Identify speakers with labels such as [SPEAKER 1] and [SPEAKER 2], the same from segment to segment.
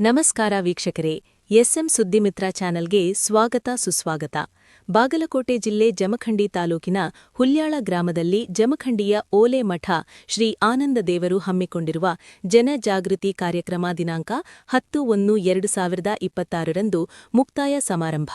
[SPEAKER 1] ನಮಸ್ಕಾರ ವೀಕ್ಷಕರೇ, ಎಸ್ಎಂ ಸುದ್ದಿಮಿತ್ರ ಚಾನೆಲ್ಗೆ ಸ್ವಾಗತ ಸುಸ್ವಾಗತ. ಬಾಗಲಕೋಟೆ ಜಿಲ್ಲೆ ಜಮಖಂಡಿ ತಾಲೂಕಿನ ಹುಲ್ಯಾಳ ಗ್ರಾಮದಲ್ಲಿ ಜಮಖಂಡಿಯ ಓಲೆ ಮಠ ಶ್ರೀ ಆನಂದ ದೇವರು ಹಮ್ಮಿಕೊಂಡಿರುವ ಜನಜಾಗೃತಿ ಕಾರ್ಯಕ್ರಮ ದಿನಾಂಕ ಹತ್ತು ಒಂದು ಎರಡು ಸಾವಿರದ ಇಪ್ಪತ್ತಾರರಂದು ಮುಕ್ತಾಯ ಸಮಾರಂಭ.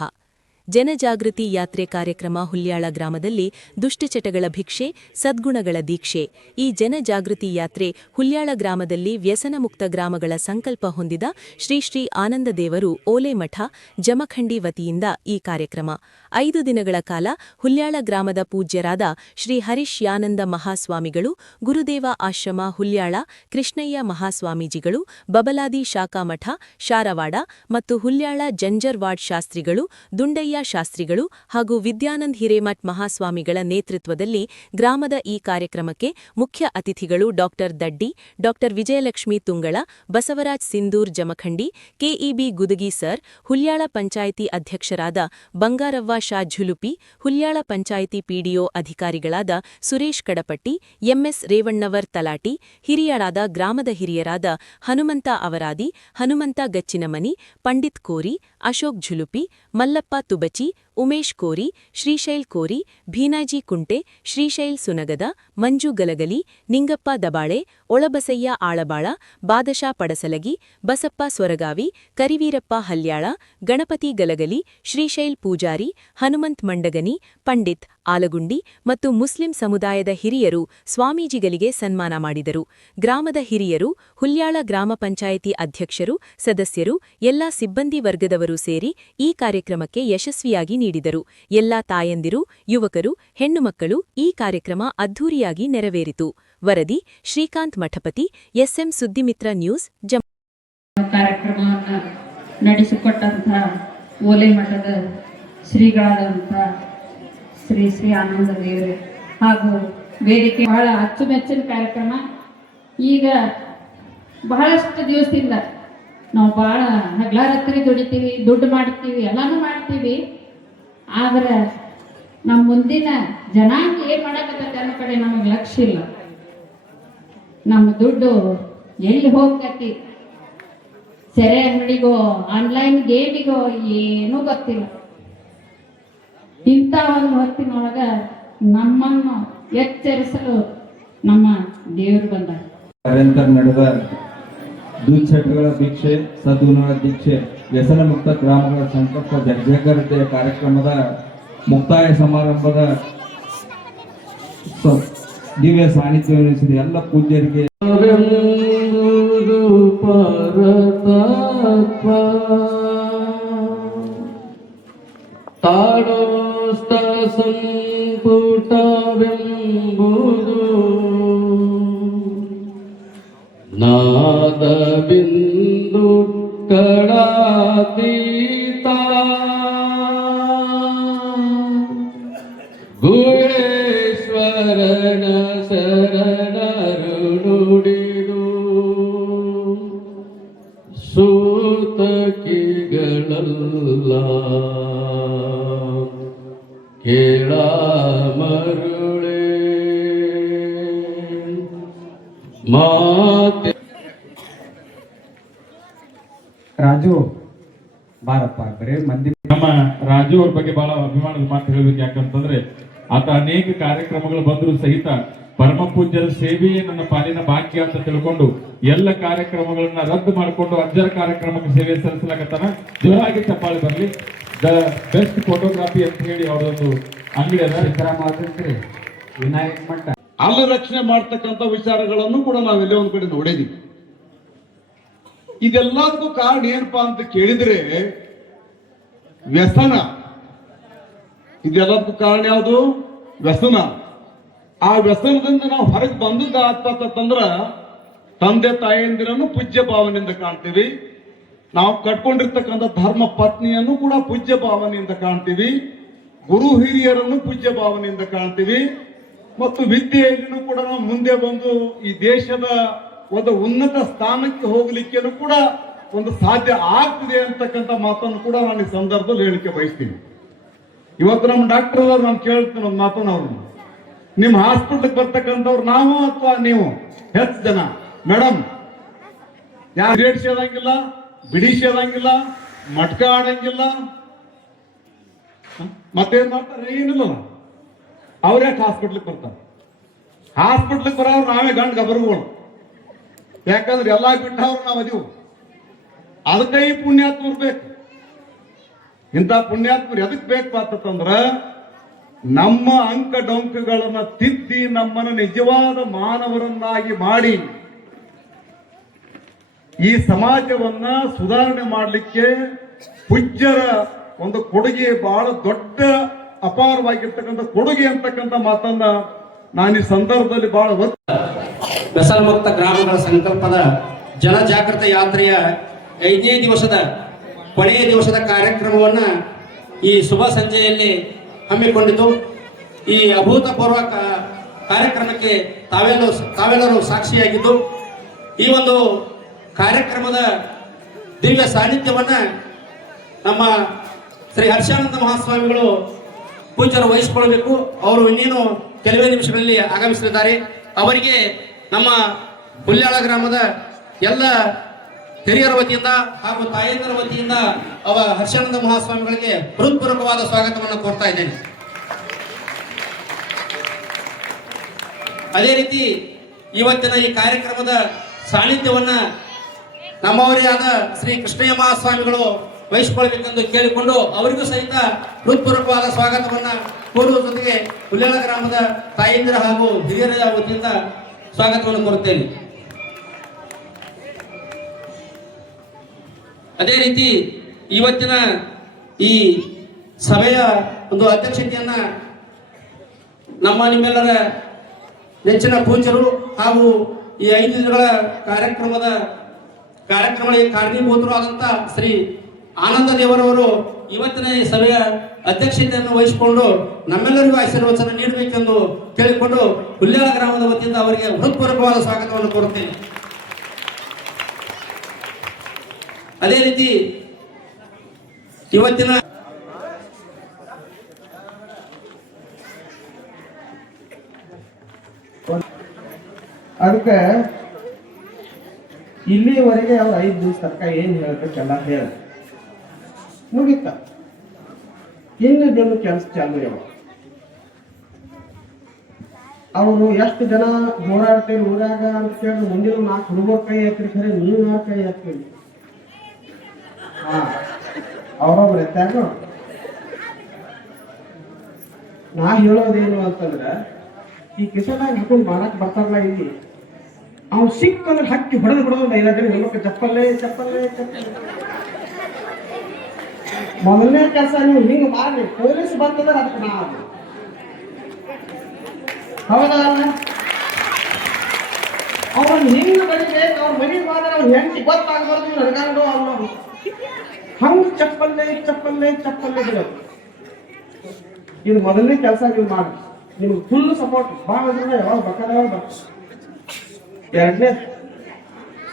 [SPEAKER 1] ಜನಜಾಗೃತಿ ಯಾತ್ರೆ ಕಾರ್ಯಕ್ರಮ ಹುಲ್ಯಾಳ ಗ್ರಾಮದಲ್ಲಿ ದುಷ್ಟಚಟಗಳ ಭಿಕ್ಷೆ, ಸದ್ಗುಣಗಳ ದೀಕ್ಷೆ. ಈ ಜನಜಾಗೃತಿ ಯಾತ್ರೆ ಹುಲ್ಯಾಳ ಗ್ರಾಮದಲ್ಲಿ ವ್ಯಸನಮುಕ್ತ ಗ್ರಾಮಗಳ ಸಂಕಲ್ಪ ಹೊಂದಿದ ಶ್ರೀ ಶ್ರೀ ಆನಂದದೇವರು ಓಲೆಮಠ, ಜಮಖಂಡಿ ವತಿಯಿಂದ ಈ ಕಾರ್ಯಕ್ರಮ. ಐದು ದಿನಗಳ ಕಾಲ ಹುಲ್ಯಾಳ ಗ್ರಾಮದ ಪೂಜ್ಯರಾದ ಶ್ರೀ ಹರೀಶ್ ಯಾನಂದ ಮಹಾಸ್ವಾಮಿಗಳು, ಗುರುದೇವ ಆಶ್ರಮ ಹುಲ್ಯಾಳ, ಕೃಷ್ಣಯ್ಯ ಮಹಾಸ್ವಾಮೀಜಿಗಳು, ಬಬಲಾದಿ ಶಾಖಾಮಠ, ಶಾರವಾಡ ಮತ್ತು ಹುಲ್ಯಾಳ ಜಂಜರ್ವಾಡ್ ಶಾಸ್ತ್ರಿಗಳು, ದುಂಡಯ್ಯ ಶಾಸ್ತ್ರಿಗಳು ಹಾಗೂ ವಿದ್ಯಾನಂದ್ ಹಿರೇಮಠ್ ಮಹಾಸ್ವಾಮಿಗಳ ನೇತೃತ್ವದಲ್ಲಿ ಗ್ರಾಮದ ಈ ಕಾರ್ಯಕ್ರಮಕ್ಕೆ ಮುಖ್ಯ ಅತಿಥಿಗಳು doctor Daddi doctor Vijayalakshmi Tungala, Basavaraj Sindhur Jamakhandi KEB Gudagi sir, Hulyal panchayat ಅಧ್ಯಕ್ಷರಾದ ಬಂಗಾರವ್ವ ಶಾ ಝುಲುಪಿ ಹುಲ್ಯಾಳ ಪಂಚಾಯಿತಿ ಪಿಡಿಒ ಅಧಿಕಾರಿಗಳಾದ ಸುರೇಶ್ ಕಡಪಟ್ಟಿ, ಎಂಎಸ್ ರೇವಣ್ಣವರ್ ತಲಾಟಿ, ಹಿರಿಯರಾದ ಗ್ರಾಮದ ಹಿರಿಯರಾದ ಹನುಮಂತ ಅವರಾದಿ, ಹನುಮಂತ ಗಚ್ಚಿನಮನಿ, ಪಂಡಿತ್ ಕೋರಿ, ಅಶೋಕ್ ಝುಲುಪಿ ಮಲ್ಲಪ್ಪ ತುಬಚಿ ಉಮೇಶ್ ಕೋರಿ, ಶ್ರೀಶೈಲ್ ಕೋರಿ, ಭೀನಾಜಿ ಕುಂಟೆ, ಶ್ರೀಶೈಲ್ ಸುನಗದ, ಮಂಜು ಗಲಗಲಿ, ನಿಂಗಪ್ಪ ದಬಾಳೆ, ಒಳಬಸಯ್ಯ ಆಳಬಾಳ, ಬಾದಶಾ ಪಡಸಲಗಿ, ಬಸಪ್ಪ ಸ್ವರಗಾವಿ, ಕರಿವೀರಪ್ಪ ಹಲ್ಯಾಳ, ಗಣಪತಿ ಗಲಗಲಿ, ಶ್ರೀಶೈಲ್ ಪೂಜಾರಿ, ಹನುಮಂತ್ ಮಂಡಗನಿ, ಪಂಡಿತ್ ಆಲಗುಂಡಿ ಮತ್ತು ಮುಸ್ಲಿಂ ಸಮುದಾಯದ ಹಿರಿಯರು ಸ್ವಾಮೀಜಿಗಳಿಗೆ ಸನ್ಮಾನ ಮಾಡಿದರು. ಗ್ರಾಮದ ಹಿರಿಯರು, ಹುಲ್ಯಾಳ ಗ್ರಾಮ ಪಂಚಾಯಿತಿ ಅಧ್ಯಕ್ಷರು, ಸದಸ್ಯರು, ಎಲ್ಲಾ ಸಿಬ್ಬಂದಿ ವರ್ಗದವರು ಸೇರಿ ಈ ಕಾರ್ಯಕ್ರಮಕ್ಕೆ ಯಶಸ್ವಿಯಾಗಿ ನೀಡಿದರು. ಎಲ್ಲಾ ತಾಯಂದಿರು, ಯುವಕರು ಹೆಣ್ಣುಮಕ್ಕಳು ಈ ಕಾರ್ಯಕ್ರಮ ಅದ್ಧೂರಿಯಾಗಿ ನೆರವೇರಿತು. ವರದಿ ಶ್ರೀಕಾಂತ್ ಮಠಪತಿ, ಎಸ್ಎಂ ಸುದ್ದಿಮಿತ್ರ ನ್ಯೂಸ್
[SPEAKER 2] ಜಮ್ಮ ನಡೆಸಿಕೊಟ್ಟಂಥ ಓಲೆ ಮಠದ ಶ್ರೀಗಳಾದಂಥ ಶ್ರೀ ಶ್ರೀ ಆನಂದ ದೇವರೇ. ಹಾಗೂ ವೇದಿಕೆ ಬಹಳ ಅಚ್ಚುಮೆಚ್ಚಿನ ಕಾರ್ಯಕ್ರಮ. ಈಗ ಬಹಳಷ್ಟು ದಿವಸದಿಂದ ನಾವು ಭಾಳ ಹಗ್ಲಾರತ್ರಿ ದುಡಿತೀವಿ, ದುಡ್ಡು ಮಾಡ್ತೀವಿ, ಎಲ್ಲನೂ ಮಾಡ್ತೀವಿ. ಆದ್ರೆ ನಮ್ಮ ಮುಂದಿನ ಜನಾಂಗ ಏನು ಮಾಡಕತ್ತೈತೆ ಅನ್ನೋ ಕಡೆ ನಮಗೆ ಲಕ್ಷ್ಯ ಇಲ್ಲ. ನಮ್ಮ ದುಡ್ಡು ಎಲ್ಲಿ ಹೋಗ್ತೈತಿ? ಸೆರೆ ಅಂಗಡಿಗೋ ಆನ್ಲೈನ್ ಗೇಮಿಗೋ ಏನೂ ಗೊತ್ತಿಲ್ಲ. ಇಂಥ ಒಂದು ಹೊತ್ತಿನೊಳಗ ನಮ್ಮನ್ನು ಎಚ್ಚರಿಸಲು ನಮ್ಮ ದೇವರು ಬಂದ.
[SPEAKER 3] ನಿರಂತರ ನಡೆದ ದುಶ್ಚಟಗಳ ಭಿಕ್ಷೆ ಸದ್ಗುಣಗಳ ದೀಕ್ಷೆ ವ್ಯಸನ ಮುಕ್ತ ಗ್ರಾಮಗಳ ಸಂಕಲ್ಪ ಜಗಜಾಗೃತಿಯ ಕಾರ್ಯಕ್ರಮದ ಮುಕ್ತಾಯ ಸಮಾರಂಭದ ದಿವ್ಯ ಸಾನ್ನಿಧ್ಯ ವಹಿಸಿದ ಎಲ್ಲ ಪೂಜ್ಯರಿಗೆ
[SPEAKER 4] ತಾಡೋಸ್ತ ಸಂಪುಟವೆಂಬುದು ನಾದ ಬಿಂದು ಕಡಾತೀತ
[SPEAKER 5] ಮಂದಿ
[SPEAKER 6] ನಮ್ಮ ರಾಜು ಅವ್ರ ಬಗ್ಗೆ ಬಹಳ ಅಭಿಮಾನದ ಮಾತು ಹೇಳ್ಬೇಕು ಯಾಕಂತಂದ್ರೆ, ಆತ ಅನೇಕ ಕಾರ್ಯಕ್ರಮಗಳು ಬಂದರೂ ಸಹಿತ ಪರಮ ಪೂಜ್ಯರ ಸೇವೆಯೇ ನನ್ನ ಪಾಲಿನ ಬಾಕಿ ಅಂತ ತಿಳ್ಕೊಂಡು ಎಲ್ಲ ಕಾರ್ಯಕ್ರಮಗಳನ್ನ ರದ್ದು ಮಾಡಿಕೊಂಡು ಅಜ್ಜರ ಕಾರ್ಯಕ್ರಮಕ್ಕೆ ಸೇವೆ ಸಲ್ಲಿಸಲಾಗತ್ತಾನ? ಜೋರಾಗಿ ಚಪ್ಪಾಳಿ ಬರಲಿ. ದ ಬೆಸ್ಟ್ ಫೋಟೋಗ್ರಾಫಿ ಅಂತ ಹೇಳಿ ಅವರೊಂದು ಅಂಗಡಿ ಅದ.
[SPEAKER 5] ವಿನಾಯಕ ಮಠ
[SPEAKER 7] ಅಲ್ಲಿ ರಕ್ಷಣೆ ಮಾಡ್ತಕ್ಕಂಥ ವಿಚಾರಗಳನ್ನು ಕೂಡ ನಾವು ಎಲ್ಲೇ ಒಂದ್ ಕಡೆ ನೋಡಿದೀವಿ. ಇದೆಲ್ಲದಕ್ಕೂ ಕಾರಣ ಏನಪ್ಪಾ ಅಂತ ಕೇಳಿದ್ರೆ ವ್ಯಸನ. ಇದೆಲ್ಲದಕ್ಕೂ ಕಾರಣ ಯಾವುದು? ವ್ಯಸನ. ಆ ವ್ಯಸನದಿಂದ ನಾವು ಹೊರಗೆ ಬಂದದ್ದು ಆಗ್ತಂದ್ರ ತಂದೆ ತಾಯಿಯಂದಿರನ್ನು ಪೂಜ್ಯ ಭಾವನೆಯಿಂದ ಕಾಣ್ತೀವಿ. ನಾವು ಕಟ್ಕೊಂಡಿರ್ತಕ್ಕಂಥ ಧರ್ಮ ಪತ್ನಿಯನ್ನು ಕೂಡ ಪೂಜ್ಯ ಭಾವನೆಯಿಂದ ಕಾಣ್ತೀವಿ. ಗುರು ಹಿರಿಯರನ್ನು ಪೂಜ್ಯ ಭಾವನೆಯಿಂದ ಕಾಣ್ತೀವಿ. ಮತ್ತು ವಿದ್ಯೆಯಲ್ಲಿನೂ ಕೂಡ ನಾವು ಮುಂದೆ ಬಂದು ಈ ದೇಶದ ಒಂದು ಉನ್ನತ ಸ್ಥಾನಕ್ಕೆ ಹೋಗಲಿಕ್ಕೆ ಕೂಡ ಒಂದು ಸಾಧ್ಯ ಆಗ್ತಿದೆ ಅಂತಕ್ಕಂಥ ಮಾತನ್ನು ಕೂಡ ನಾನು ಈ ಸಂದರ್ಭದಲ್ಲಿ ಹೇಳಿಕೆ ಬಯಸ್ತೀನಿ. ಇವತ್ತು ನಮ್ಮ ಡಾಕ್ಟರ್ ನಾನು ಕೇಳ್ತೀನಿ ಒಂದು ಮಾತನ್ನು ಅವ್ರನ್ನ ನಿಮ್ಮ ಹಾಸ್ಪಿಟ್ಲಿಗೆ ಬರ್ತಕ್ಕಂಥವ್ರು ನಾವು ಅಥವಾ ನೀವು? ಹೆಚ್ಚು ಜನ. ಮೇಡಮ್ ಯಾರು ರೇಟ್ ಸೇದಂಗಿಲ್ಲ ಬಿಡಿಸೋದಂಗಿಲ್ಲ ಮಟ್ಕ ಆಡಂಗಿಲ್ಲ? ಮತ್ತೇನ್ ಮಾಡ್ತಾರೆ? ಏನಿಲ್ಲ. ಅವ್ರೇ ಹಾಸ್ಪಿಟ್ಲಿಗೆ ಬರ್ತಾರೆ. ಹಾಸ್ಪಿಟ್ಲಿಗೆ ಬರೋರು ನಾವೇ ಗಂಡ ಗಬರ್ಗಳು. ಯಾಕಂದ್ರೆ ಎಲ್ಲಾ ಬಿಟ್ಟವ್ರು ನಾವು ಅದೀವು. ಅದಕ್ಕೆ ಈ ಪುಣ್ಯಾತ್ಮರು ಬೇಕು. ಇಂಥ ಪುಣ್ಯಾತ್ಮರು ಎದಕ್ ಬೇಕು ಅಂತಂದ್ರ ನಮ್ಮ ಅಂಕ ಡೊಂಕಗಳನ್ನ ತಿದ್ದಿ ನಮ್ಮನ್ನು ನಿಜವಾದ ಮಾನವರನ್ನಾಗಿ ಮಾಡಿ ಈ ಸಮಾಜವನ್ನ ಸುಧಾರಣೆ ಮಾಡಲಿಕ್ಕೆ ಪೂಜ್ಯರ ಒಂದು ಕೊಡುಗೆ ಬಹಳ ದೊಡ್ಡ ಅಪಾರವಾಗಿರ್ತಕ್ಕಂಥ ಕೊಡುಗೆ ಅಂತಕ್ಕಂಥ ಮಾತನ್ನ ನಾನು ಈ ಸಂದರ್ಭದಲ್ಲಿ ಬಹಳ ಒತ್ತ
[SPEAKER 8] ವ್ಯಸನಮುಕ್ತ ಗ್ರಾಮಗಳ ಸಂಕಲ್ಪದ ಜನಜಾಗೃತ ಯಾತ್ರೆಯ ಐದನೇ ದಿವಸದ ಕೊನೆಯ ದಿವಸದ ಕಾರ್ಯಕ್ರಮವನ್ನು ಈ ಶುಭ ಸಂಜೆಯಲ್ಲಿ ಹಮ್ಮಿಕೊಂಡಿದ್ದು, ಈ ಅಭೂತಪೂರ್ವ ಕಾರ್ಯಕ್ರಮಕ್ಕೆ ತಾವೆಲ್ಲ ತಾವೆಲ್ಲರೂ ಸಾಕ್ಷಿಯಾಗಿದ್ದು, ಈ ಒಂದು ಕಾರ್ಯಕ್ರಮದ ದಿವ್ಯ ಸಾನ್ನಿಧ್ಯವನ್ನು ನಮ್ಮ ಶ್ರೀ ಹರ್ಷಾನಂದ ಮಹಾಸ್ವಾಮಿಗಳು ಪೂಜರು ವಹಿಸಿಕೊಳ್ಳಬೇಕು. ಅವರು ಇನ್ನೇನು ಕೆಲವೇ ನಿಮಿಷಗಳಲ್ಲಿ ಆಗಮಿಸಲಿದ್ದಾರೆ. ಅವರಿಗೆ ನಮ್ಮ ಹುಲ್ಯಾಳ ಗ್ರಾಮದ ಎಲ್ಲ ಹಿರಿಯರ ವತಿಯಿಂದ ಹಾಗೂ ತಾಯಂದರ ವತಿಯಿಂದ ಅವ ಹರ್ಷಾನಂದ ಮಹಾಸ್ವಾಮಿಗಳಿಗೆ ಹೃತ್ಪೂರ್ವಕವಾದ ಸ್ವಾಗತವನ್ನು ಕೋರ್ತಾ ಇದ್ದೇನೆ. ಅದೇ ರೀತಿ ಇವತ್ತಿನ ಈ ಕಾರ್ಯಕ್ರಮದ ಸಾನ್ನಿಧ್ಯವನ್ನ ನಮ್ಮವರೇ ಆದ ಶ್ರೀ ಕೃಷ್ಣಯ್ಯ ಮಹಾಸ್ವಾಮಿಗಳು ವಹಿಸಿಕೊಳ್ಬೇಕೆಂದು ಕೇಳಿಕೊಂಡು ಅವರಿಗೂ ಸಹಿತ ಹೃತ್ಪೂರ್ವಕವಾದ ಸ್ವಾಗತವನ್ನ ಕೋರುವ ಜೊತೆಗೆ ಗ್ರಾಮದ ತಾಯಂದಿರ ಹಾಗೂ ಹಿರಿಯರ ವತಿಯಿಂದ ಸ್ವಾಗತವನ್ನು ಕೋರುತ್ತೇನೆ. ಅದೇ ರೀತಿ ಇವತ್ತಿನ ಈ ಸಭೆಯ ಒಂದು ಅಧ್ಯಕ್ಷತೆಯನ್ನ ನಮ್ಮ ನಿಮ್ಮೆಲ್ಲರ ನೆಚ್ಚಿನ ಪೂಜ್ಯರು ಹಾಗೂ ಈ ಐದು ದಿನಗಳ ಕಾರ್ಯಕ್ರಮದ ಕಾರ್ಯಕ್ರಮಗಳಿಗೆ ಕಾರಣೀಭೂತರು ಆದಂತ ಶ್ರೀ ಆನಂದ ದೇವರವರು ಇವತ್ತಿನ ಈ ಸಭೆಯ ಅಧ್ಯಕ್ಷತೆಯನ್ನು ವಹಿಸಿಕೊಂಡು ನಮ್ಮೆಲ್ಲರಿಗೂ ಆಶೀರ್ವಚನ ನೀಡಬೇಕೆಂದು ಕೇಳಿಕೊಂಡು ಹುಲ್ಯಾಳ ಗ್ರಾಮದ ವತಿಯಿಂದ ಅವರಿಗೆ ಹೃತ್ಪೂರ್ವಕವಾದ ಸ್ವಾಗತವನ್ನು ಕೋರುತ್ತೇನೆ. ಅದೇ ರೀತಿ ಇವತ್ತಿನ
[SPEAKER 9] ಅದಕ್ಕೆ ಇಲ್ಲಿವರೆಗೆ ಅವ್ರು ಐದು ದಿವಸ ತನಕ ಏನು ಹೇಳ್ಬೇಕೆಲ್ಲ ಹೇಳ. ಮುಗಿತ? ಇನ್ನು ಜನ ಕೆಲಸ ಚಾಲು ಯಾವ? ಅವರು ಎಷ್ಟು ಜನ ಹೋರಾಡ್ತೀರಿ ಊರಾಗ ಅಂತ ಕೇಳಿದ್ರೆ ಮುಂದಿನ ನಾಲ್ಕು ಹುಡುಗರ ಕೈ ಹಾಕ್ರಿ ಖರೆ ನೀವು ನಾಲ್ಕು ಕೈ ಹಾಕ್ತೀರಿ ಅವ್ರೊಬ್ರು ಎತ್ತಾಗ ನಾ ಹೇಳೋದೇನು ಅಂತಂದ್ರೆ, ಈ ಕಿಶನ್ ಹಾಕೊಂಡು ಮಾಡಕ್ ಬರ್ತಾರಲ್ಲ ಇಲ್ಲಿ, ಅವ್ನು ಸಿಕ್ಕಂದ್ರೆ ಹಕ್ಕಿ ಹೊಡೆದು ಬಿಡೋದು ಜನ ಹೆಣ್ಮಕ್ಳು ಚಪ್ಪಲ್ಲೇ ಚಪ್ಪಲ್ಲೇ ಮೊದಲನೇ ಕೆಲಸ ನೀವು ಹಿಂಗೆ ಮಾಡಿ ಪೊಲೀಸ್ ಬಂತಂದ್ರೆ ಅದಕ್ಕೆ ನಾ ಅದು ಹೌದಾ ಅವನ್ ಹಿಂಗ್ ಬಡಿಬೇಕು ಅವ್ರ ಮನೆಗೆ ಹೋದ್ರೆ ಅವ್ನು ಹೆಂಗೆ ಗೊತ್ತಾಗಬಾರ್ದು ನಡ್ಕೊಂಡು ಅವ್ನು ಹಂಗ್ ಚಪ್ಪಲ್ಲೇ ಚಪ್ಪಲ್ಲೇ ಚಪ್ಪಲ್ಲೇ ಬಿಡೋದು. ಇದು ಮೊದಲನೇ ಕೆಲಸ ನೀವು ಮಾಡಿ. ನಿಮ್ಗೆ ಫುಲ್ ಸಪೋರ್ಟ್ ಭಾಳ ಅಂದ್ರೆ ಯಾವಾಗ ಬೇಕಾದಾಗ ಬರ್ತಾರೆ ಎರಡನೇ,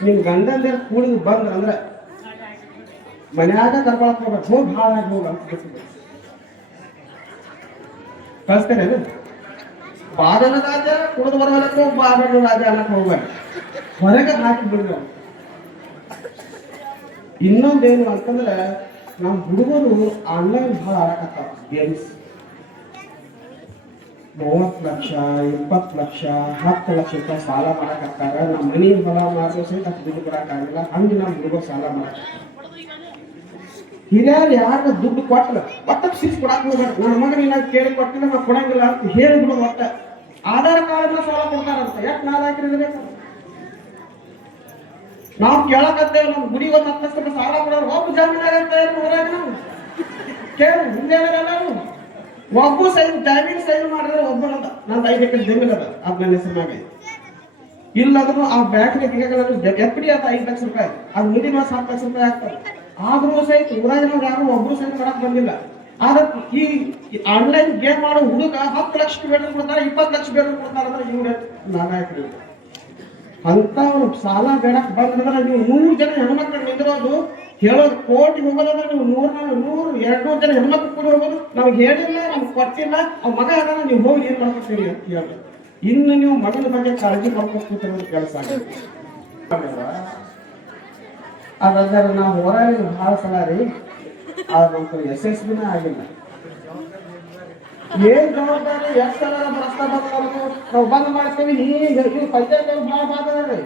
[SPEAKER 9] ನಿಮ್ ಗಂಡಂದೇರ್ ಕೂಡಿದ್ ಬಂದ್ರ ಅಂದ್ರೆ ಮನ್ಯಾಗ ಕರ್ಕೊಳಕ್ ಹೋಗ್ಬೇಕು. ಹೋಗಿ ಭಾಳ ಆಗಿ ಹೋಗ ಕಳಿಸ್ತೇನೆ ಬಾದನ ರಾಜ ಕುಡಿದು ಬರೋದಕ್ಕೂ ಬಾದನ ರಾಜ ಅನ್ನಕ್ ಹೋಗ್ಬೇಕು ಹೊರಗೆ ಹಾಕಿ ಅವ್ನ. ಇನ್ನೊಂದೇನು ಅಂತಂದ್ರೆ ನಮ್ಮ ಹುಡುಗರು ಆನ್ಲೈನ್ ಭಾಳ ಆಡಕತ್ತಾವ ಗೇಮ್ಸ್ ಮೂವತ್ತು ಲಕ್ಷ, ಇಪ್ಪತ್ತು ಲಕ್ಷ, ಹತ್ತು ಲಕ್ಷ ರೂಪಾಯಿ ಸಾಲ ಮಾಡಕತ್ತಾರ. ನಮ್ಮ ಮನಿ ಹೊಲ ಮಾಡೋ ಸಹಿತ ದುಡ್ಡು ಕೊಡಕ್ಕಾಗಿಲ್ಲ. ಹಂಗೆ ನಮ್ಮ ಹುಡುಗರು ಸಾಲ ಮಾಡಕ ಹಿರಿಯರು ಯಾರು ದುಡ್ಡು ಕೊಟ್ಟಲ್ಲ ಒಟ್ಟ ಸಿಸ್ ಕೊಡಕ್ ಹೋಗ್ಬೇಡ. ನನ್ನ ಮಗನ ಏನಾದ್ರು ಕೇಳಿ ಕೊಟ್ಟಿಲ್ಲ ನಾವು ಕೊಡಂಗಿಲ್ಲ ಅಂತ ಹೇಳಿಬಿಡೋದು ಒಟ್ಟ. ಆಧಾರ್ ಕಾರ್ಡ್ನ ಸಾಲ ಕೊಡ್ತಾರಂತ. ಯಾಕೆ ನಾಲ್ಕು ಹಾಕಿದ್ರೆ ನಾವು ಕೇಳಕತ್ತೇವೆ ನಮ್ಮ ಗುಡಿ ಒಂದು ರೂಪಾಯಿ ಸಾಲ ಕೊಡೋರು ಒಬ್ಬ ಜಾಮೀನಾಗ ಅಂತ ಏನು ಊರಾಗ ನಾವು? ಕೇಳು ಮುಂದೆ ನಾವು ಒಬ್ಬ ಸೈನ್, ಜಾಮೀನ್ ಸೈನ್ ಮಾಡಿದ್ರೆ ಒಬ್ಬನದ. ನಾನು ಐದು ಎಕರೆ ಜಮೀನ್ ಅದ, ಅದ್ ನನ್ನ ಹೆಸರಿನಾಗ ಇಲ್ಲ ಇಲ್ಲದ್ರೂ ಆ ಬ್ಯಾಂಕ್ಗೆ ಎಫ್ ಎಫ್ಡಿ ಆತ ಐದು ಲಕ್ಷ ರೂಪಾಯಿ ಅದು ಮುಂದಿನ ವರ್ಷ ಹತ್ತು ಲಕ್ಷ ರೂಪಾಯಿ ಆಗ್ತದೆ ಆದ್ರೂ ಸಹಿತ ಊರಾಗಿನವ್ರು ಯಾರು ಒಬ್ರು ಸೈನ್ ಮಾಡಕ್ ಬಂದಿಲ್ಲ. ಆದ್ರೆ ಈ ಆನ್ಲೈನ್ ಗೇಮ್ ಮಾಡೋ ಹುಡುಗ ಹತ್ತು ಲಕ್ಷ ಬೇಡ ಕೊಡ್ತಾರೆ, ಇಪ್ಪತ್ತು ಲಕ್ಷ ಬೇಡ ಕೊಡ್ತಾರೆ ಅಂದ್ರೆ ಇವ್ರೆ ನಾನಾಯಕರು ಅಂತ ಸಾಲ ಬೇಡಕ್ ಬಂದ್ರೆ ನೀವು ನೂರು ಜನ ಹೆಣ್ಮಕ್ಳು ನಿಂದಿರೋದು, ಹೇಳೋದು ಕೋಟಿ ಹೋಗೋದಂದ್ರೆ ನೀವು ನೂರ ನೂರು, ಎರಡು ಜನ ಹೆಣ್ಮಕ್ಳು ಕೂಡ ಹೋಗೋದು. ನಮ್ಗೆ ಹೇಳಿಲ್ಲ, ನಮ್ಗೆ ಕೊಟ್ಟಿಲ್ಲ ಅವ್ ಮಗ ಅದ ನೀವು ಹೋಗಿ ಏನು ಮಾಡ್ಕೊತೀರಿ ಅಂತ ಹೇಳಿ ಇನ್ನು ನೀವು ಮಗನ ಬಗ್ಗೆ ಕಾಳಜಿ ಮಾಡ್ಕೊಂಡು ಕೆಲಸ ಅದಂದ್ರೆ ನಾವು ಹೋರಾಡಿದ ಬಹಳ ಸಲ ರೀ. ಅದೊಂದು ಯಶಸ್ವಿನೇ ಆಗಿಲ್ಲ. ಏನ್ ಜವಾಬ್ದಾರಿ? ಎಷ್ಟು ಸಲ ರಸ್ತೆ ಬಂದ್ರು ನಾವು ಬಂದ್ ಮಾಡ್ತೀವಿ ಇವ್ರು ಪಂಚಾಯತ್ ಭಾಳ ಮಾತಾಡ್ರಿ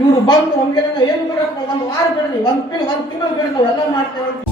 [SPEAKER 9] ಇವ್ರು ಬಂದು ಒಂದ್ ಏನು ಬಿಡಪ್ಪ ಒಂದ್ ವಾರ ಬಿಡ್ರಿ, ಒಂದ್ ತಿಂಗಳು ಒಂದ್ ತಿಂಗಳು ಬಿಡ್ರಿ, ನಾವೆಲ್ಲ ಮಾಡ್ತೇವೆ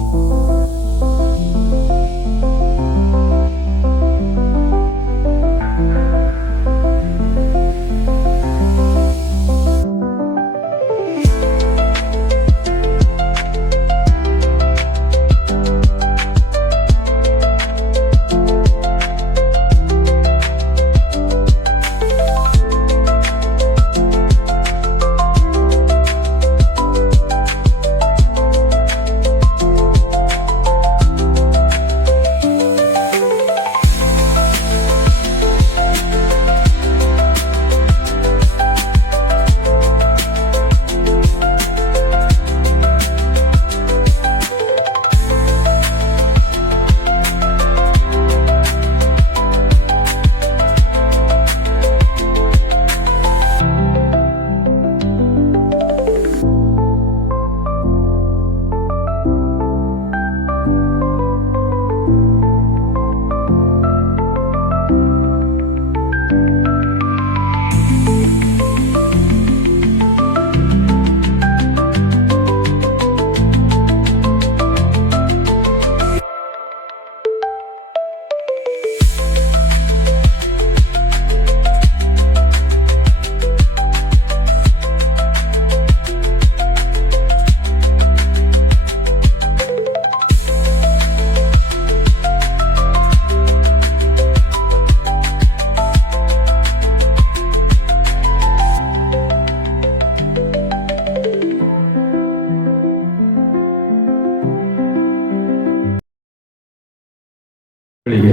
[SPEAKER 4] ಗಳಿಗೆ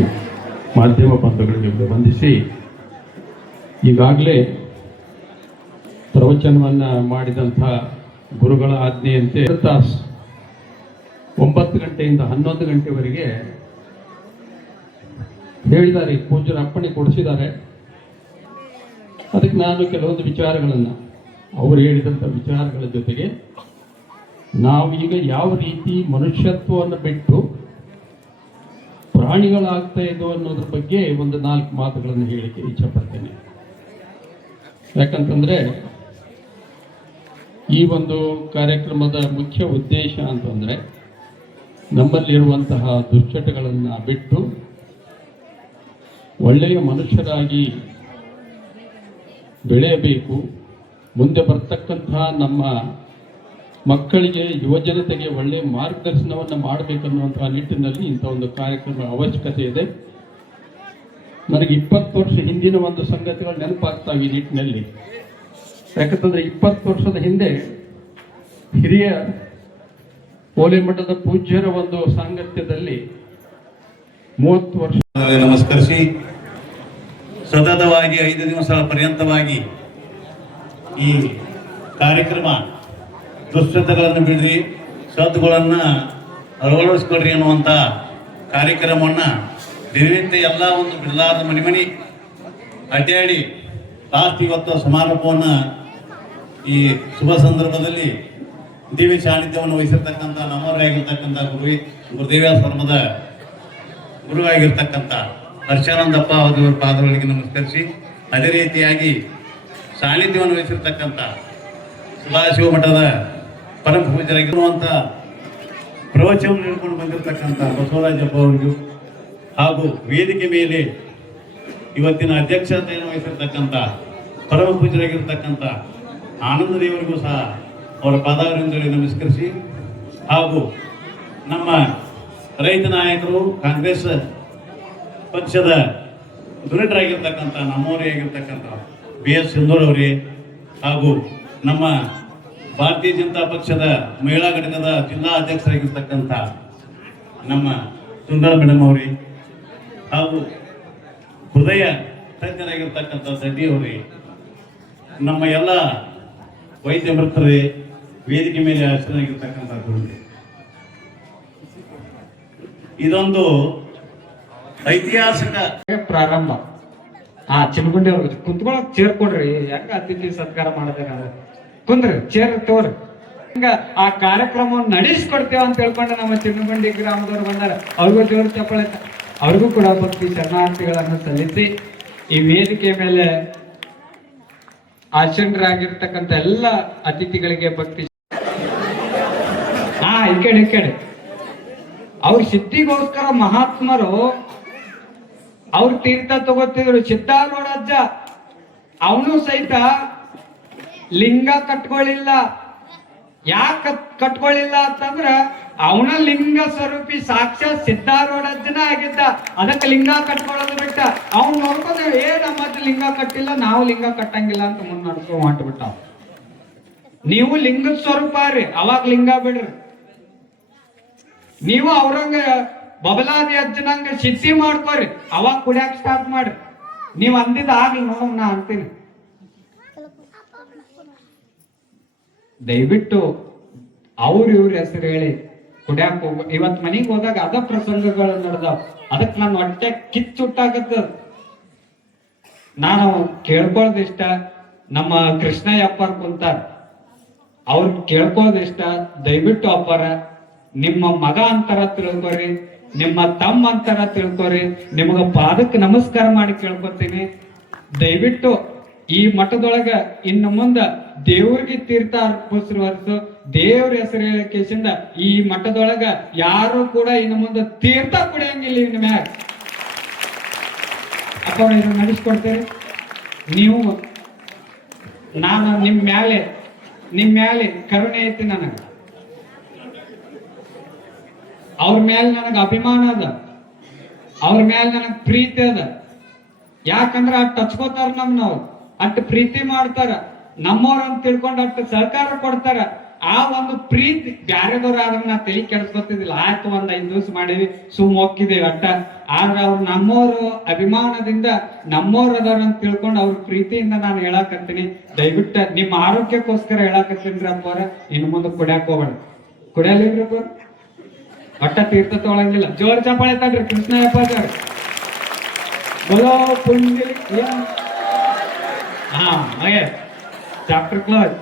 [SPEAKER 4] ಮಾಧ್ಯಮ ಬಂಧುಗಳಿಗೆ ಬಂಧಿಸಿ, ಈಗಾಗಲೇ ಪ್ರವಚನವನ್ನು ಮಾಡಿದಂಥ ಗುರುಗಳ ಆಜ್ಞೆಯಂತೆ ತಾಸು ಒಂಬತ್ತು ಗಂಟೆಯಿಂದ ಹನ್ನೊಂದು ಗಂಟೆವರೆಗೆ ಹೇಳಿದ್ದಾರೆ, ಪೂಜ್ಯರ ಅಪ್ಪಣೆ ಕೊಡಿಸಿದ್ದಾರೆ. ಅದಕ್ಕೆ ನಾನು ಕೆಲವೊಂದು ವಿಚಾರಗಳನ್ನು, ಅವರು ಹೇಳಿದಂಥ ವಿಚಾರಗಳ ಜೊತೆಗೆ ನಾವು ಈಗ ಯಾವ ರೀತಿ ಮನುಷ್ಯತ್ವವನ್ನು ಬಿಟ್ಟು ಪ್ರಾಣಿಗಳಾಗ್ತಾ ಇದ್ದವು ಅನ್ನೋದ್ರ ಬಗ್ಗೆ ಒಂದು ನಾಲ್ಕು ಮಾತುಗಳನ್ನು ಹೇಳಲಿಕ್ಕೆ ಇಚ್ಛೆ ಪಡ್ತೇನೆ ಯಾಕಂತಂದ್ರೆ, ಈ ಒಂದು ಕಾರ್ಯಕ್ರಮದ ಮುಖ್ಯ ಉದ್ದೇಶ ಅಂತಂದ್ರೆ, ನಮ್ಮಲ್ಲಿರುವಂತಹ ದುಶ್ಚಟಗಳನ್ನು ಬಿಟ್ಟು ಒಳ್ಳೆಯ ಮನುಷ್ಯರಾಗಿ ಬೆಳೆಯಬೇಕು, ಮುಂದೆ ಬರ್ತಕ್ಕಂತಹ ನಮ್ಮ ಮಕ್ಕಳಿಗೆ ಯುವಜನತೆಗೆ ಒಳ್ಳೆಯ ಮಾರ್ಗದರ್ಶನವನ್ನು ಮಾಡಬೇಕನ್ನುವಂತಹ ನಿಟ್ಟಿನಲ್ಲಿ ಇಂಥ ಒಂದು ಕಾರ್ಯಕ್ರಮ ಅವಶ್ಯಕತೆ ಇದೆ. ನನಗೆ ಇಪ್ಪತ್ತು ವರ್ಷ ಹಿಂದಿನ ಒಂದು ಸಂಗತಿಗಳು ನೆನಪಾಗ್ತಾವೆ ಈ ನಿಟ್ಟಿನಲ್ಲಿ. ಯಾಕಂತಂದ್ರೆ ಇಪ್ಪತ್ತು ವರ್ಷದ ಹಿಂದೆ ಹಿರಿಯ ಪೋಲಿ ಮಠದ ಪೂಜ್ಯರ ಒಂದು ಸಾಂಗತ್ಯದಲ್ಲಿ ಮೂವತ್ತು ವರ್ಷ
[SPEAKER 10] ನಮಸ್ಕರಿಸಿ. ಸತತವಾಗಿ ಐದು ದಿವಸ ಪರ್ಯಂತವಾಗಿ ಈ ಕಾರ್ಯಕ್ರಮ ದುಶ್ಚಟಗಳನ್ನು ಬಿಡ್ರಿ ಸದ್ದುಗಳನ್ನ ಅಳವಡಿಸ್ಕೊಡ್ರಿ ಅನ್ನುವಂಥ ಕಾರ್ಯಕ್ರಮವನ್ನ ದಿನನಿತ್ಯ ಎಲ್ಲ ಒಂದು ಬಿಡಲಾರದ ಮನೆ ಮನೆ ಅಡ್ಡಾಡಿ ಲಾಸ್ಟ್ ಇವತ್ತು ಸಮಾರೋಪವನ್ನ ಈ ಶುಭ ಸಂದರ್ಭದಲ್ಲಿ ದಿವ್ಯ ಸಾನ್ನಿಧ್ಯವನ್ನು ವಹಿಸಿರ್ತಕ್ಕಂಥ ನಮ್ಮವರಾಗಿರ್ತಕ್ಕಂಥ ಗುರು ಗುರುದೇವ್ಯಾಶ್ರಮದ ಗುರುವಾಗಿರ್ತಕ್ಕಂಥ ಹರ್ಷಾನಂದಪ್ಪ ಅವರ ಪಾದಗಳಿಗೆ ನಮಸ್ಕರಿಸಿ, ಅದೇ ರೀತಿಯಾಗಿ ಸಾನ್ನಿಧ್ಯವನ್ನು ವಹಿಸಿರ್ತಕ್ಕಂಥ ಸದಾಶಿವ ಮಠದ ಪರಮ ಪೂಜರಾಗಿರುವಂಥ ಪ್ರವಚನವನ್ನು ನೀಡಿಕೊಂಡು ಬಂದಿರತಕ್ಕಂಥ ಬಸವರಾಜಪ್ಪ ಅವರಿಗೂ ಹಾಗೂ ವೇದಿಕೆ ಮೇಲೆ ಇವತ್ತಿನ ಅಧ್ಯಕ್ಷತೆಯನ್ನು ವಹಿಸಿರ್ತಕ್ಕಂಥ ಪರಮ ಪೂಜರಾಗಿರ್ತಕ್ಕಂಥ ಆನಂದ ದೇವರಿಗೂ ಸಹ ಅವರ ಪಾದಾವರಿಂದಲೇ ನಮಸ್ಕರಿಸಿ ಹಾಗೂ ನಮ್ಮ ರೈತ ನಾಯಕರು, ಕಾಂಗ್ರೆಸ್ ಪಕ್ಷದ ದುರಟರಾಗಿರ್ತಕ್ಕಂಥ ನಮ್ಮವರೇ ಆಗಿರ್ತಕ್ಕಂಥ ಬಿ ಎಸ್ ಸಿಂಧೂರ್ ಅವರೇ ಹಾಗೂ ನಮ್ಮ ಭಾರತೀಯ ಜನತಾ ಪಕ್ಷದ ಮಹಿಳಾ ಘಟಕದ ಜಿಲ್ಲಾ ಅಧ್ಯಕ್ಷರಾಗಿರ್ತಕ್ಕಂಥ ನಮ್ಮ ಸುಂದರ ಮೇಡಮ್ ಅವರೇ, ಹಾಗೂ ಹೃದಯ ತಜ್ಞರಾಗಿರ್ತಕ್ಕಂಥ ಸಡ್ಡಿ ಅವರೇ, ನಮ್ಮ ಎಲ್ಲ ವೈದ್ಯ ಮೃತರೇ ವೇದಿಕೆ ಮೇಲೆ ಆಸನಾಗಿರ್ತಕ್ಕಂಥ ಗುರುಗಳೇ. ಇದೊಂದು ಐತಿಹಾಸಿಕ
[SPEAKER 5] ಪ್ರಾರಂಭ. ಆ ಚಿನ್ಗುಂಡಿ ಅವ್ರಿಗೆ ಕುತ್ಕೊಳ್ಳೋಕ್ ಸೇರ್ಕೊಡ್ರಿ ಹೆಂಗ ಅತಿಥಿ ಸತ್ಕಾರ ಮಾಡಿದ್ರೆ ಕುಂದ್ರಿ, ಚೇರ್ ತಗೋರಿ
[SPEAKER 11] ಹಂಗ ಆ ಕಾರ್ಯಕ್ರಮವನ್ನು ನಡೆಸ್ಕೊಡ್ತೇವ ಅಂತ ಹೇಳ್ಕೊಂಡು ನಮ್ಮ ಚಿನ್ನಗುಂಡಿ ಗ್ರಾಮದವ್ರು ಬಂದಾರ. ಅವ್ರಿಗೂ ಜೋರು ಚಪ್ಪಳ ಅವ್ರಿಗೂ ಕೂಡ ಭಕ್ತಿ ಶರಣಾರ್ಥಿಗಳನ್ನು ಸಲ್ಲಿಸಿ ಈ ವೇದಿಕೆ ಮೇಲೆ ಆಸೀನರಾಗಿರ್ತಕ್ಕಂಥ ಎಲ್ಲ ಅತಿಥಿಗಳಿಗೆ ಭಕ್ತಿ ಹಾ ಈ ಕಡೆ, ಈ ಅವ್ರ ಸಿದ್ಧಿಗೋಸ್ಕರ ಮಹಾತ್ಮರು ಅವ್ರ ತೀರ್ಥ ತಗೋತಿದ್ರು. ಸಿದ್ಧಾರೂಢಜ್ಜ ಅವನು ಸಹಿತ ಲಿಂಗ ಕಟ್ಕೊಳ್ಳಿಲ್ಲ ಯಾಕೆ ಕಟ್ಕೊಳ್ಳಿಲ್ಲ ಅಂತಂದ್ರ ಅವನ ಲಿಂಗ ಸ್ವರೂಪಿ ಸಾಕ್ಷಾತ್ ಸಿದ್ಧಾರೂಢಜ್ಜನ ಆಗಿದ್ದ. ಅದಕ್ಕೆ ಲಿಂಗ ಕಟ್ಕೊಳ್ಳೋದು ಬಿಟ್ಟ. ಅವ್ನು ನೋಡ್ಕೊಂಡ ಏ, ನಮ್ಮ ಲಿಂಗ ಕಟ್ಟಿಲ್ಲ, ನಾವು ಲಿಂಗ ಕಟ್ಟಂಗಿಲ್ಲ ಅಂತ ಮುಂದೆ ನಡ್ಕೊ ಹೊಂಟ್ಬಿಟ್ಟ ನೀವು ಲಿಂಗದ ಸ್ವರೂಪ ರೀ, ಅವಾಗ ಲಿಂಗ ಬಿಡ್ರಿ. ನೀವು ಅವ್ರಂಗ ಬಬಲಾದಿ ಅಜ್ಜನಂಗ ಸಿದ್ಧಿ ಮಾಡ್ಕೋರಿ, ಅವಾಗ ಕುಡಿಯಾಕ ಸ್ಟಾರ್ಟ್ ಮಾಡ್ರಿ. ನೀವು ಅಂದಿದ್ದ ಆಗ್ಲಿ ನೋಡಮ್ ನಾ ಅಂತೀನಿ. ದಯವಿಟ್ಟು ಅವ್ರ ಇವ್ರ ಹೆಸರು ಹೇಳಿ ಕುಡಿಯಾಕ ಹೋಗ ಇವತ್ ಮನಿಗ್ ಹೋದಾಗ ಅದ ಪ್ರಸಂಗಗಳು ನಡೆದವ್. ಅದಕ್ ನಾನು ಹೊಟ್ಟೆ ಕಿಚ್ಚುಟ್ಟಾಗತ್ತ ನಾನು ಕೇಳ್ಕೊಳ್ದಿಷ್ಟ ನಮ್ಮ ಕೃಷ್ಣಯ್ಯಪ್ಪರ್ ಕುಂತಾರ. ಅವ್ರ ಕೇಳ್ಕೊಳ್ದಿಷ್ಟ ದಯವಿಟ್ಟು ಅಪ್ಪರ. ನಿಮ್ಮ ಮಗ ಅಂತರ ತಿಳ್ಕೊರಿ. ನಿಮ್ಮ ತಮ್ಮ ಅಂತರ ತಿಳ್ಕೊರಿ. ನಿಮಗ ಪಾದಕ್ಕೆ ನಮಸ್ಕಾರ ಮಾಡಿ ಕೇಳ್ಕೊತೀನಿ. ದಯವಿಟ್ಟು ಈ ಮಠದೊಳಗ ಇನ್ನು ಮುಂದ ದೇವ್ರಿಗೆ ತೀರ್ಥ ಅರ್ಪಿಸ್ರು ದೇವ್ರ ಹೆಸರು ಹೇಳಕೇಶಿಂದ ಈ ಮಠದೊಳಗ ಯಾರು ಕೂಡ ಇನ್ನು ಮುಂದೆ ತೀರ್ಥ ಕುಡಿಯಂಗಿಲ್ಲ ಇನ್ನು ಮ್ಯಾಗ. ಅಪ್ಪ ಇದನ್ನ ನಡೆಸ್ಕೊಡ್ತೇವೆ ನೀವು, ನಾನು ನಿಮ್ ಮ್ಯಾಲೆ ನಿಮ್ ಮ್ಯಾಲೆ ಕರುಣೆ ಐತಿ ನನಗೆ. ಅವ್ರ ಮ್ಯಾಲೆ ನನಗೆ ಅಭಿಮಾನ ಅದ. ಅವ್ರ ಮ್ಯಾಲೆ ನನಗೆ ಪ್ರೀತಿ ಅದ. ಯಾಕಂದ್ರ ಟಚ್ಕೋತಾರ ಹಚ್ಕೋತಾರ ನಮ್ ನಾವು. ಅಷ್ಟು ಪ್ರೀತಿ ಮಾಡ್ತಾರ. ನಮ್ಮವ್ರ ಅಂತ ತಿಳ್ಕೊಂಡು ಅಷ್ಟು ಸಹಕಾರ ಕೊಡ್ತಾರ. ಆ ಒಂದು ಪ್ರೀತಿ ಬ್ಯಾರೆದವ್ರು ಆದ್ರ ನಾ ತಲೆ ಕೆಡ್ಸ್ಕೊತಿದಿಲ್ಲ ಆಯ್ತು ಒಂದ್ ಐದು ದಿವಸ ಮಾಡಿವಿ, ಸುಮ್ ಹೋಗಿದ್ದೇವೆ ಅಟ್ಟ. ಆದ್ರ ಅವ್ರು ನಮ್ಮವ್ರು ಅಭಿಮಾನದಿಂದ ನಮ್ಮವ್ರ ಅದಾರ ಅಂತ ತಿಳ್ಕೊಂಡು ಅವ್ರ ಪ್ರೀತಿಯಿಂದ ನಾನು ಹೇಳಾಕತ್ತೀನಿ. ದಯವಿಟ್ಟ ನಿಮ್ಮ ಆರೋಗ್ಯಕ್ಕೋಸ್ಕರ ಹೇಳಾಕತ್ತೀನಿ ಅಪ್ಪವ್ರ ಇನ್ನು ಮುಂದೆ ಕುಡಿಯಾಕ ಹೋಗ್ಬೇಡ. ಕುಡಿಯಲಿವ್ರಪ್ಪ ಒಟ್ಟ ತೀರ್ಥ ತೊಗೊಳಂಗಿಲ್ಲ. ಜೋರ್ ಚಪ್ಪಾಳೆ ತಡ್ರಿ ಕೃಷ್ಣ ಅಪ್ಪಾಜ್ ಹಾಗೆ. ಚಾಪ್ಟರ್ ಕ್ಲೋಸ್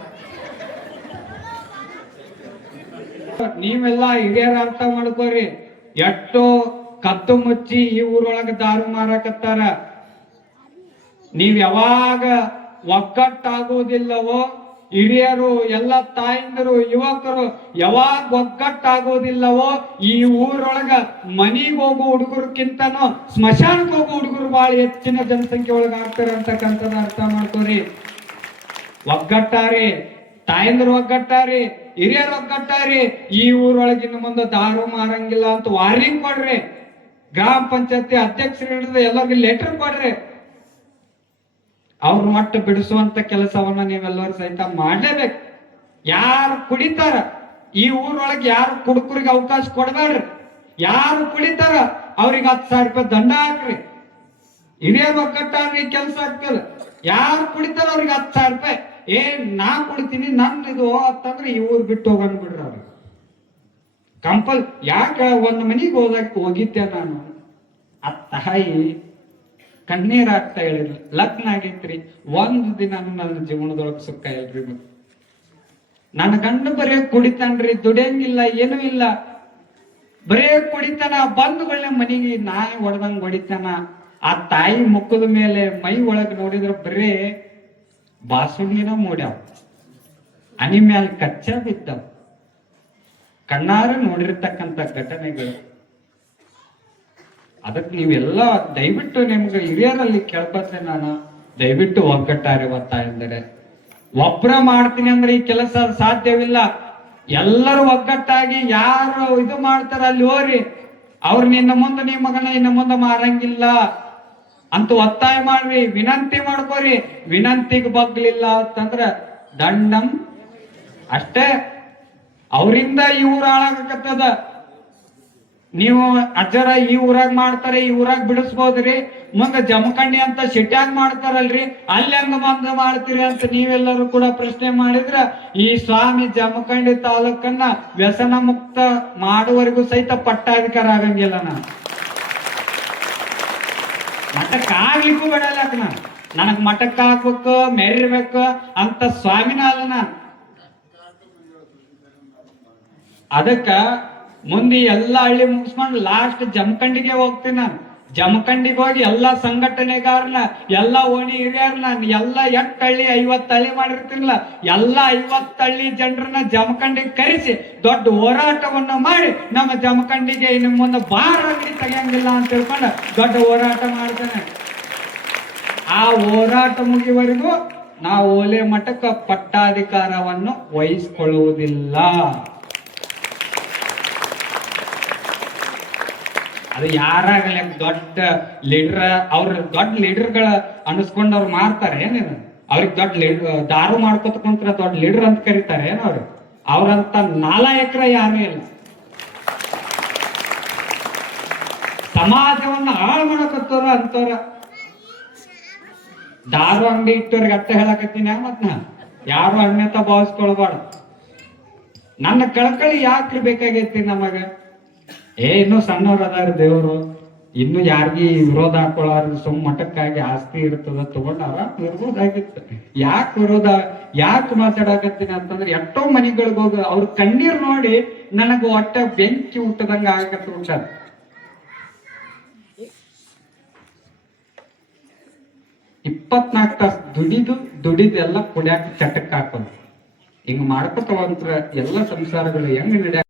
[SPEAKER 11] ನೀವೆಲ್ಲ ಹಿರಿಯರ ಅರ್ಥ ಮಾಡ್ಕೋರಿ ಎಷ್ಟೋ ಕತ್ತು ಮುಚ್ಚಿ ಈ ಊರೊಳಗ ದಾರು ಮಾರಾಕತ್ತಾರ. ನೀವ್ ಯಾವಾಗ ಒಗ್ಗಟ್ಟಾಗುವುದಿಲ್ಲವೋ ಹಿರಿಯರು, ಎಲ್ಲ ತಾಯಂದಿರು, ಯುವಕರು ಯಾವಾಗ ಒಗ್ಗಟ್ಟಾಗೋದಿಲ್ಲವೋ ಈ ಊರೊಳಗ ಮನೆಗೆ ಹೋಗೋ ಹುಡುಗರ್ಕಿಂತನೂ ಸ್ಮಶಾನಕ್ಕೆ ಹೋಗೋ ಹುಡುಗರು ಬಹಳ ಹೆಚ್ಚಿನ ಜನಸಂಖ್ಯೆ ಒಳಗ ಆಗ್ತಾರೆ ಅಂತಕ್ಕಂಥದ್ದು ಅರ್ಥ ಮಾಡ್ಕೋರಿ. ಒಗ್ಗಟ್ಟಾರಿ, ತಾಯಂದ್ರು ಒಗ್ಗಟ್ಟಾರಿ, ಹಿರಿಯರು ಒಗ್ಗಟ್ಟಾರಿ, ಈ ಊರೊಳಗಿನ ಮುಂದೆ ದಾರು ಮಾರಂಗಿಲ್ಲ ಅಂತ ವಾರ್ನಿಂಗ್ ಕೊಡ್ರಿ. ಗ್ರಾಮ ಪಂಚಾಯತಿ ಅಧ್ಯಕ್ಷರು ಹಿಡಿದು ಎಲ್ಲರಿಗೂ ಲೆಟರ್ ಕೊಡ್ರಿ. ಅವ್ರ ಮಟ್ಟ ಬಿಡಿಸುವಂತ ಕೆಲಸವನ್ನ ನೀವೆಲ್ಲರೂ ಸಹಿತ ಮಾಡಲೇಬೇಕು. ಯಾರು ಕುಡಿತಾರ? ಈ ಊರೊಳಗೆ ಯಾರು ಕುಡುಕರಿಗೆ ಅವಕಾಶ ಕೊಡಬೇಡ್ರಿ. ಯಾರು ಕುಡಿತಾರ? ಅವ್ರಿಗೆ ಹತ್ತು ಸಾವಿರ ರೂಪಾಯಿ ದಂಡ ಹಾಕ್ರಿ. ಹಿರಿಯರ್ ಒಗ್ಗಟ್ಟಾಗ್ರಿ ಕೆಲಸ ಆಗ್ತದ. ಯಾರು ಕುಡಿತಾರ ಅವ್ರಿಗೆ ಹತ್ತು ಸಾವಿರ ರೂಪಾಯಿ. ಏ, ನಾ ಕುಡಿತೀನಿ ನನ್ ಇದು ಅಂತಂದ್ರೆ ಈ ಊರ್ ಬಿಟ್ಟು ಹೋಗೋಣ ಬಿಡ್ರಿ ಅವ್ರಿಗೆ ಕಂಪಲ್, ಯಾಕೆ ಒಂದ್ ಮನಿಗೆ ಹೋದಾಗ ಹೋಗಿದ್ದೆ ನಾನು? ಆ ತಾಯಿ ಕಣ್ಣೀರ್ ಆಗ್ತಾ ಹೇಳಿರಿ ಲಗ್ನ ಆಗೈತ್ರಿ. ಒಂದು ದಿನ ನನ್ನ ಜೀವನದೊಳಗೆ ಸುಖ ಇಲ್ರಿ ಮತ್ತೆ ನನ್ನ ಗಂಡ ಬರೇ ಕುಡಿತಾನ್ರಿ. ದುಡಿಯಂಗಿಲ್ಲ, ಏನೂ ಇಲ್ಲ. ಬರೇ ಕುಡಿತಾನ ಬಂಧುಗಳನ್ನ ಮನೆಗೆ ನಾಯಿ ಹೊಡೆದಂಗ್ ಹೊಡಿತಾನ. ಆ ತಾಯಿ ಮುಖದ ಮೇಲೆ ಮೈ ಒಳಗ್ ನೋಡಿದ್ರ ಬರೇ ಬಾಸುಣಿನ ಮೂಡ್ಯಾವ. ಅನಿ ಮ್ಯಾಲ ಕಚ್ಚ ಬಿದ್ದಾವ. ಕಣ್ಣಾರ ನೋಡಿರ್ತಕ್ಕಂಥ ಘಟನೆಗಳು. ಅದಕ್ಕೆ ನೀವೆಲ್ಲ ದಯವಿಟ್ಟು ನಿಮ್ಗೆ ಹಿರಿಯರಲ್ಲಿ ಕೇಳ್ಕೊತೇನೆ ನಾನು. ದಯವಿಟ್ಟು ಒಗ್ಗಟ್ಟಾರೆ ಒತ್ತಾ ಎಂದರೆ. ಒಬ್ರ ಮಾಡ್ತೀನಿ ಅಂದ್ರೆ ಈ ಕೆಲಸ ಸಾಧ್ಯವಿಲ್ಲ. ಎಲ್ಲರೂ ಒಗ್ಗಟ್ಟಾಗಿ ಯಾರು ಇದು ಮಾಡ್ತಾರ ಅಲ್ಲಿ ಹೋರಿ ಅವ್ರು ನಿನ್ನ ಮುಂದೆ ನಿಮ್ಮ ಮಗನ ಇನ್ನ ಮುಂದೆ ಮಾರಂಗಿಲ್ಲ. ಅಂತ ಒತ್ತಾಯ ಮಾಡ್ರಿ, ವಿನಂತಿ ಮಾಡ್ಕೋರಿ. ವಿನಂತಿಗೆ ಬಗ್ಲಿಲ್ಲ ಅಂತಂದ್ರ ದಂಡಂ. ಅಷ್ಟೇ. ಅವರಿಂದ ಇವ್ರು ಹಾಳಾಗಕತ್ತದ ನೀವು ಅಜ್ಜರ ಈ ಊರಾಗ ಮಾಡ್ತಾರೆ, ಈ ಊರಾಗ ಬಿಡಿಸ್ಬೋದ್ರಿ? ಮುಂದೆ ಜಮಖಂಡಿ ಅಂತ ಸಿಟ್ಯಾಗ ಮಾಡ್ತಾರಲ್ರಿ? ಅಲ್ಲಿ ಹಂಗ ಬಂದು ಮಾಡ್ತೀರಿ ಅಂತ ನೀವೆಲ್ಲರೂ ಕೂಡ ಪ್ರಶ್ನೆ ಮಾಡಿದ್ರ, ಈ ಸ್ವಾಮಿ ಜಮಖಂಡಿ ತಾಲೂಕನ್ನ ವ್ಯಸನ ಮುಕ್ತ ಮಾಡುವವರೆಗೂ ಸಹಿತ ಪಟ್ಟಾಧಿಕಾರ ಆಗಂಗಿಲ್ಲ ನಾನು. ಮಠಕ್ಕೆ ಆಗ್ಲಿಕ್ಕೂ ಬಿಡಲ್ಲ ನಾನು ನನಗ್ ಮಠಕ್ಕೆ ಹಾಕ್ಬೇಕು ಮೆರಿರ್ಬೇಕು ಅಂತ ಸ್ವಾಮಿನ ಅಲ್ಲ ಅದಕ್ಕ ಮುಂದೆ ಎಲ್ಲ ಹಳ್ಳಿ ಮುಗಿಸ್ಕೊಂಡು ಲಾಸ್ಟ್ ಜಮಖಂಡಿಗೆ ಹೋಗ್ತೀನಿ ನಾನು. ಜಮಖಂಡಿಗೆ ಹೋಗಿ ಎಲ್ಲಾ ಸಂಘಟನೆಗಾರನ, ಎಲ್ಲಾ ಓಣಿ ಹಿರಿಯರ್ನ, ಎಲ್ಲಾ ಎಟ್ ಹಳ್ಳಿ ಐವತ್ತು ಹಳ್ಳಿ ಮಾಡಿರ್ತೀನಲ್ಲ, ಎಲ್ಲಾ ಐವತ್ತು ಹಳ್ಳಿ ಜನರನ್ನ ಜಮಖಂಡಿಗೆ ಕರೆಸಿ ದೊಡ್ಡ ಹೋರಾಟವನ್ನ ಮಾಡಿ ನಮ್ಮ ಜಮಖಂಡಿಗೆ ಇನ್ನು ಮುಂದೆ ಬಾರ ಅಂಗಡಿ ತೆಗಿಯಂಗಿಲ್ಲ ಅಂತ ತಿಳ್ಕೊಂಡು ದೊಡ್ಡ ಹೋರಾಟ ಮಾಡ್ತೇನೆ. ಆ ಹೋರಾಟ ಮುಗಿವರೆಗೂ ನಾವು ಓಲೆ ಮಠಕ್ಕೆ ಪಟ್ಟಾಧಿಕಾರವನ್ನು ವಹಿಸ್ಕೊಳ್ಳುವುದಿಲ್ಲ. ಅದು ಯಾರಾಗಲಿ ದೊಡ್ಡ ಲೀಡರ್ ಅವ್ರ ದೊಡ್ಡ ಲೀಡರ್ಗಳ ಅನಿಸ್ಕೊಂಡವ್ರು ಮಾಡ್ತಾರೆ ಏನೇನು ಅವ್ರಿಗೆ ದೊಡ್ಡ ಲೀಡ್ ದಾರು ಮಾಡ್ಕೊತ ದೊಡ್ಡ ಲೀಡರ್ ಅಂತ ಕರೀತಾರೆ, ಏನು ಅವ್ರು? ಅವ್ರಂತ ನಾಲಾಯಕರ ಯಾರು ಇಲ್ಲ. ಸಮಾಜವನ್ನ ಹಾಳು ಮಾಡಕತ್ತವ್ರ ಅಂತವ್ರ ದಾರು ಅಂಗಡಿ ಇಟ್ಟವ್ರಿಗೆ ಅಟ್ಟ ಹೇಳಕತ್ತೀನಿ ಮತ್ ನಾ? ಯಾರು ಅನ್ಯತ ಭಾವಿಸ್ಕೊಳ್ಬಾರ್ದು. ನನ್ನ ಕಳಕಳಿ ಯಾಕ್ರಿ ಬೇಕಾಗೈತಿ ನಮಗ? ಏ, ಇನ್ನು ಸಣ್ಣವ್ರದಾರ ದೇವ್ರು ಇನ್ನು ಯಾರಿಗೆ ವಿರೋಧ ಹಾಕೊಳ್ಳಾರ ಸುಮ್ ಮಠಕ್ಕಾಗಿ ಆಸ್ತಿ ಇರ್ತದ ತಗೊಂಡಾರ ಆರಾಮ್ ಇರ್ಬೋದಾಗಿತ್ತು. ಯಾಕೆ ವಿರೋಧ, ಯಾಕೆ ಮಾತಾಡಕತ್ತೀನಿ ಅಂತಂದ್ರೆ ಎಷ್ಟೋ ಮನೆಗಳಿಗೆ ಹೋಗ ಅವ್ರ ಕಣ್ಣೀರ್ ನೋಡಿ ನನಗ ಒಟ್ಟ ಬೆಂಕಿ ಹುಟ್ಟದಂಗ ಆಗತ್ತ ಹುಷಾರ್ ಇಪ್ಪತ್ನಾಲ್ಕು ತಾಸು ದುಡಿದು ದುಡಿದೆಲ್ಲ ಕುಡಿಯಾಕ ಚಟಕ್ ಹಾಕೋದು. ಹಿಂಗ್ ಮಾಡ್ಕೊತ ಹೊಂಟ್ರ ಎಲ್ಲ ಸಂಸಾರಗಳು ಹೆಂಗ್ ನಡ್ಯಾಕ